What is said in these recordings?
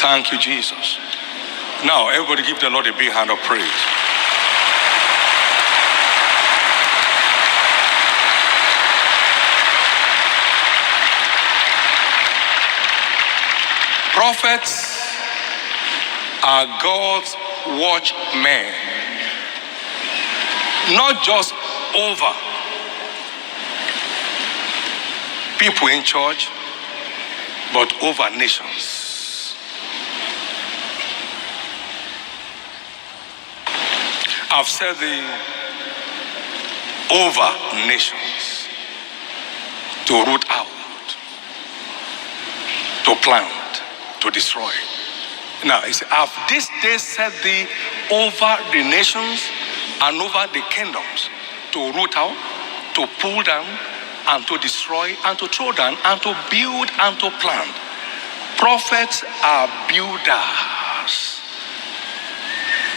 Thank you, Jesus. Now, everybody give the Lord a big hand of praise. Prophets are God's watchmen, not just over people in church, but over nations. I've said the over nations, to root out, to plant, to destroy. Now, he said, have this day set thee over the nations and over the kingdoms, to root out, to pull down, and to destroy, and to throw down, and to build, and to plant. Prophets are builders.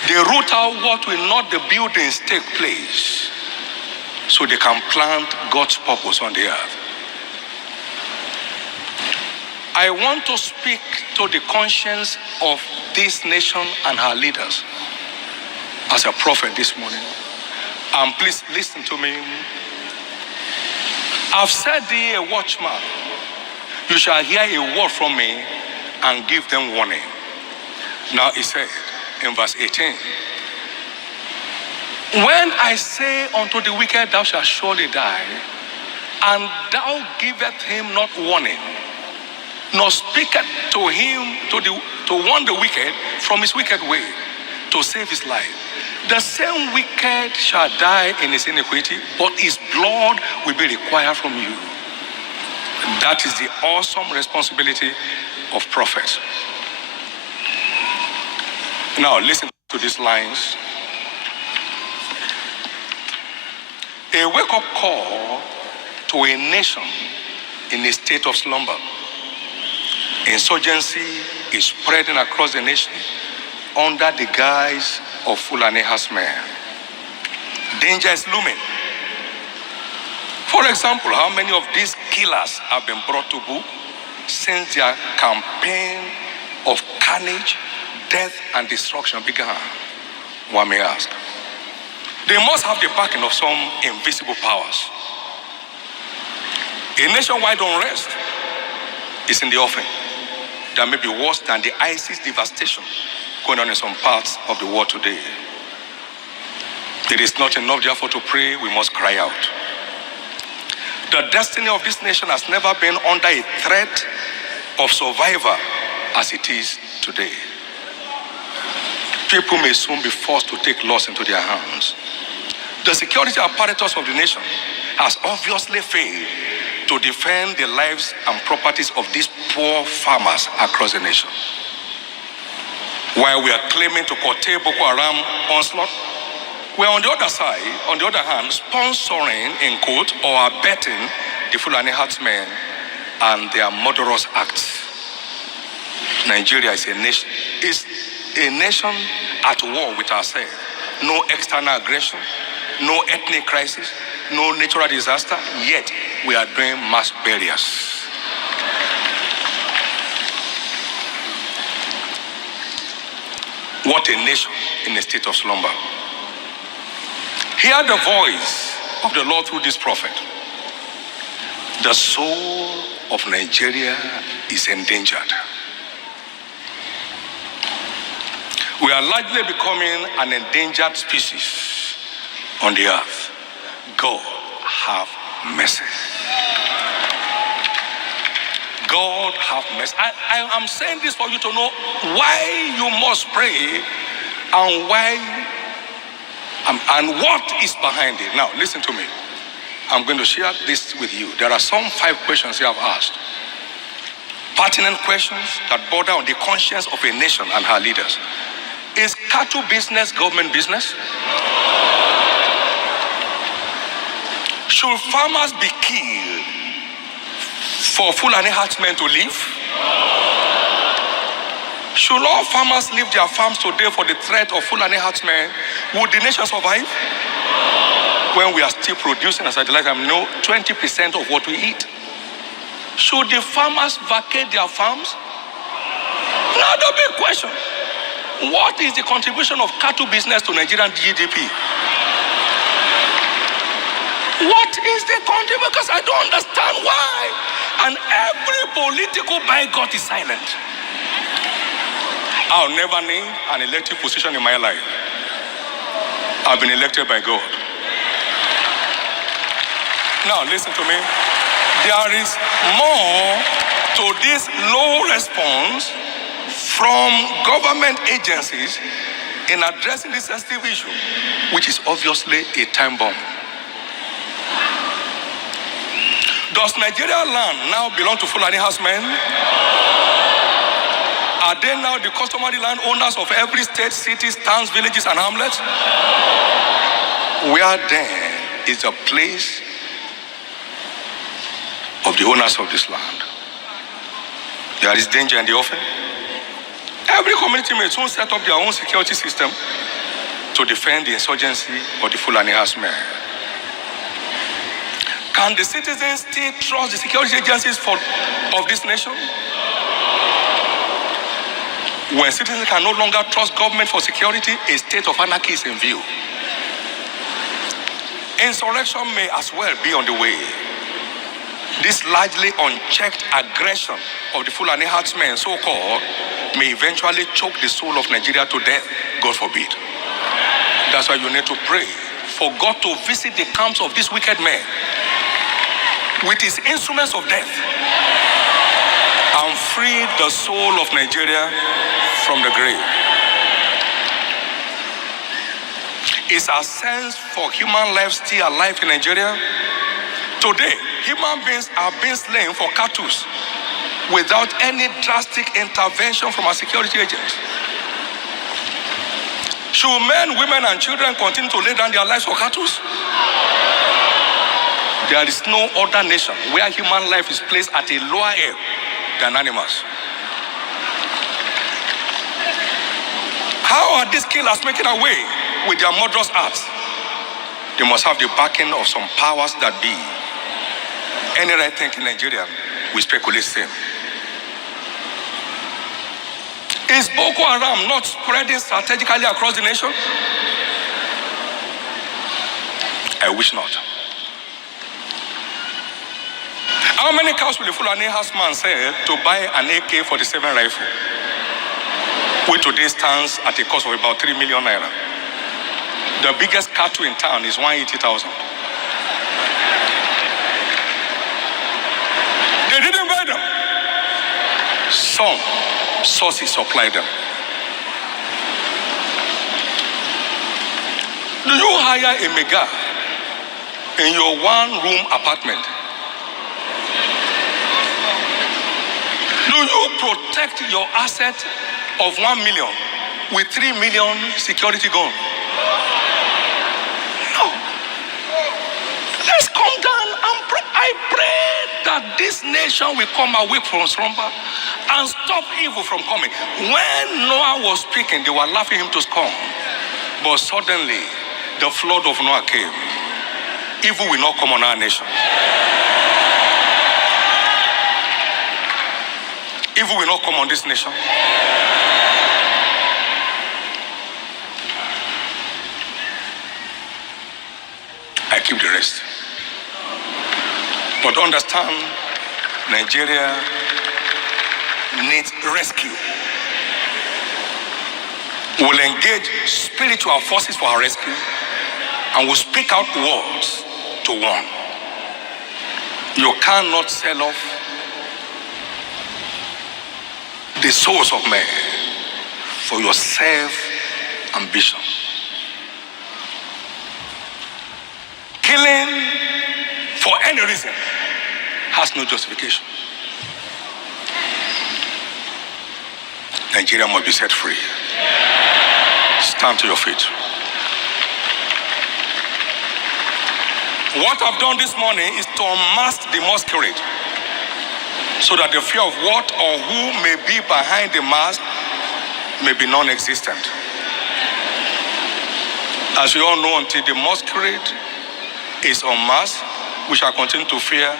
They root out what will not the buildings take place, so they can plant God's purpose on the earth. I want to speak to the conscience of this nation and her leaders as a prophet this morning. And please listen to me. I've said thee a watchman. You shall hear a word from me and give them warning. Now he said in verse 18, when I say unto the wicked, thou shalt surely die, and thou giveth him not warning, nor speaketh to him to warn the wicked from his wicked way, to save his life, the same wicked shall die in his iniquity, but his blood will be required from you. That is the awesome responsibility of prophets. Now listen to these lines. A wake-up call to a nation in a state of slumber. Insurgency is spreading across the nation under the guise of Fulani herdsmen. Danger is looming. For example, how many of these killers have been brought to book since their campaign of carnage, death, and destruction began? One may ask. They must have the backing of some invisible powers. A nationwide unrest is in the offing that may be worse than the ISIS devastation going on in some parts of the world today. It is not enough, therefore, to pray. We must cry out. The destiny of this nation has never been under a threat of survival as it is today. People may soon be forced to take laws into their hands. The security apparatus of the nation has obviously failed to defend the lives and properties of these poor farmers across the nation. While we are claiming to curtail Boko Haram onslaught, we are on the other side, on the other hand, sponsoring, in quote, or abetting the Fulani herdsmen and their murderous acts. Nigeria is a nation at war with ourselves. No external aggression, no ethnic crisis, no natural disaster, yet we are doing mass burials. What a nation in a state of slumber. Hear the voice of the Lord through this prophet. The soul of Nigeria is endangered. We are largely becoming an endangered species on the earth. God have mercy. God have mercy. I am saying this for you to know why you must pray and why and what is behind it. Now, listen to me. I'm going to share this with you. There are some 5 questions you have asked. Pertinent questions that border on the conscience of a nation and her leaders. Is cattle business government business? Should farmers be killed for Fulani herdsmen to live? Should all farmers leave their farms today for the threat of Fulani herdsmen? Would the nation survive? When we are still producing, as I like, 20% of what we eat. Should the farmers vacate their farms? No. Now the big question, what is the contribution of cattle business to Nigerian GDP? What is the contribution? Because I don't understand why. And every political bigot is silent. I'll never name an elected position in my life. I've been elected by God. Now listen to me. There is more to this low response from government agencies in addressing this sensitive issue, which is obviously a time bomb. Does Nigeria land now belong to Fulani herdsmen? Are they now the customary landowners of every state, cities, towns, villages, and hamlets? Where then is the place of the owners of this land? There is danger in the offing. Every community may soon set up their own security system to defend the insurgency of the Fulani herdsmen. Can the citizens still trust the security agencies of this nation? When citizens can no longer trust government for security, a state of anarchy is in view. Insurrection may as well be on the way. This largely unchecked aggression of the Fulani herdsmen, so-called, may eventually choke the soul of Nigeria to death, God forbid. That's why you need to pray for God to visit the camps of these wicked men with his instruments of death and free the soul of Nigeria from the grave. Is our sense for human life still alive in Nigeria? Today, human beings are being slain for cattle without any drastic intervention from our security agents. Should men, women, and children continue to lay down their lives for cattle? There is no other nation where human life is placed at a lower ebb than animals. How are these killers making away with their murderous acts? They must have the backing of some powers that be. Any right-thinking Nigerian will speculate same. Is Boko Haram not spreading strategically across the nation? I wish not. How many cows will the Fulani herdsman sell to buy an AK-47 rifle, which today stands at a cost of about 3 million naira? The biggest cattle in town is 180,000. They didn't buy them. Some sources supply them. Do you hire a mega in your one-room apartment? Do you protect your asset of 1 million with 3 million security gone? No. Let's come down and pray. I pray that this nation will come away from slumber and stop evil from coming. When Noah was speaking, they were laughing him to scorn. But suddenly, the flood of Noah came. Evil will not come on our nation. Evil will not come on this nation. I keep the rest. But understand, Nigeria needs rescue. We'll engage spiritual forces for our rescue, and we'll speak out words to warn. You cannot sell off the souls of men for your self-ambition. Killing for any reason has no justification. Nigeria must be set free. Stand to your feet. What I've done this morning is to unmask the masquerade, so that the fear of what or who may be behind the mask may be non-existent. As we all know, until the masquerade is unmasked, we shall continue to fear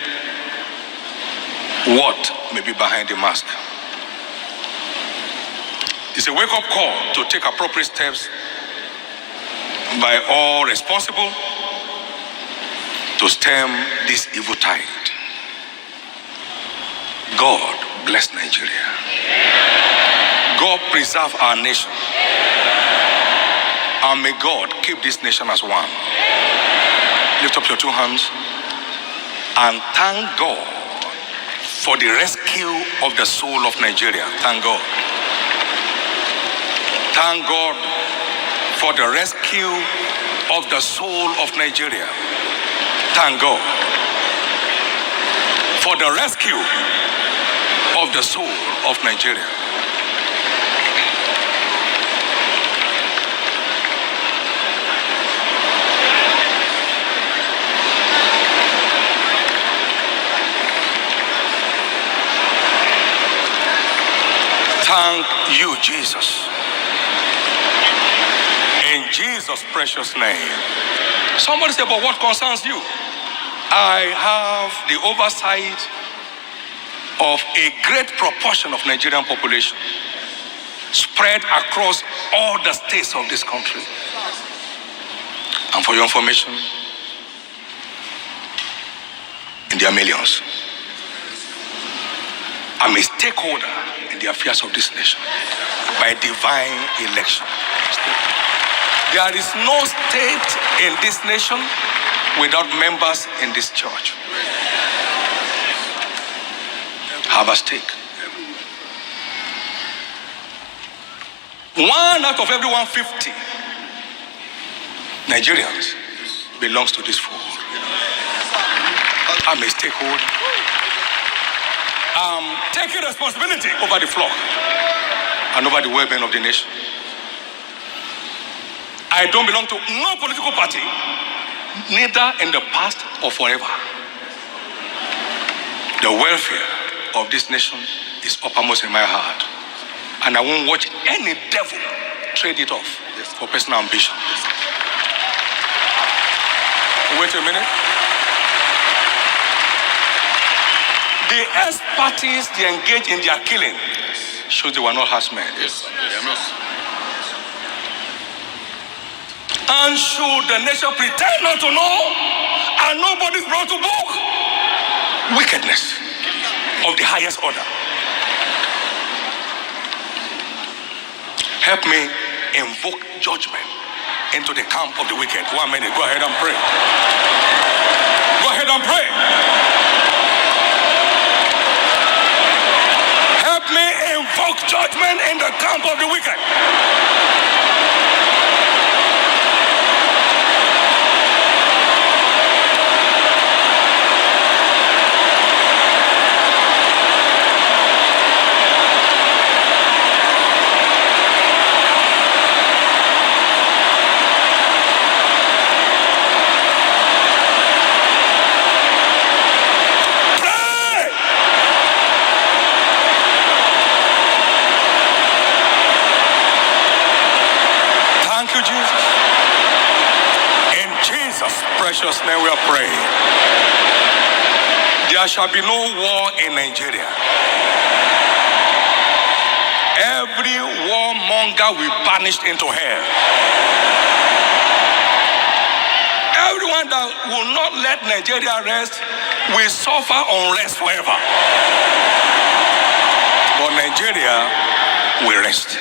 what may be behind the mask. It's a wake-up call to take appropriate steps by all responsible to stem this evil tide. God bless Nigeria. God preserve our nation. And may God keep this nation as one. Lift up your two hands and thank God for the rescue of the soul of Nigeria. Thank God. Thank God for the rescue of the soul of Nigeria. Thank God for the rescue of the soul of Nigeria. Thank you, Jesus. In Jesus' precious name. Somebody say, but what concerns you? I have the oversight of a great proportion of Nigerian population spread across all the states of this country. And for your information, in their millions, I'm a stakeholder in the affairs of this nation by divine election. There is no state in this nation without members in this church. Have a stake. 1 out of every 150 Nigerians belongs to this fold. I'm a stakeholder. I'm taking responsibility over the flock and over the well-being of the nation. I don't belong to no political party, neither in the past or forever. The welfare of this nation is uppermost in my heart. And I won't watch any devil trade it off for personal ambition. Wait a minute. The ex-parties they engage in their killing shows they were not herdsmen. Yes. And should the nation pretend not to know and nobody's brought to book? Wickedness of the highest order. Help me invoke judgment into the camp of the wicked. 1 minute, go ahead and pray. Go ahead and pray. Help me invoke judgment in the camp of the wicked. Precious name we are praying. There shall be no war in Nigeria. Every warmonger will be banished into hell. Everyone that will not let Nigeria rest will suffer unrest forever. But Nigeria will rest.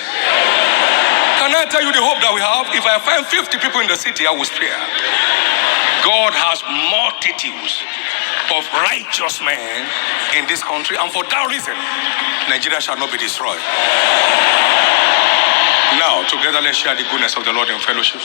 Can I tell you the hope that we have? If I find 50 people in the city, I will spare. God has multitudes of righteous men in this country, and for that reason, Nigeria shall not be destroyed. Now, together, let's share the goodness of the Lord in fellowship.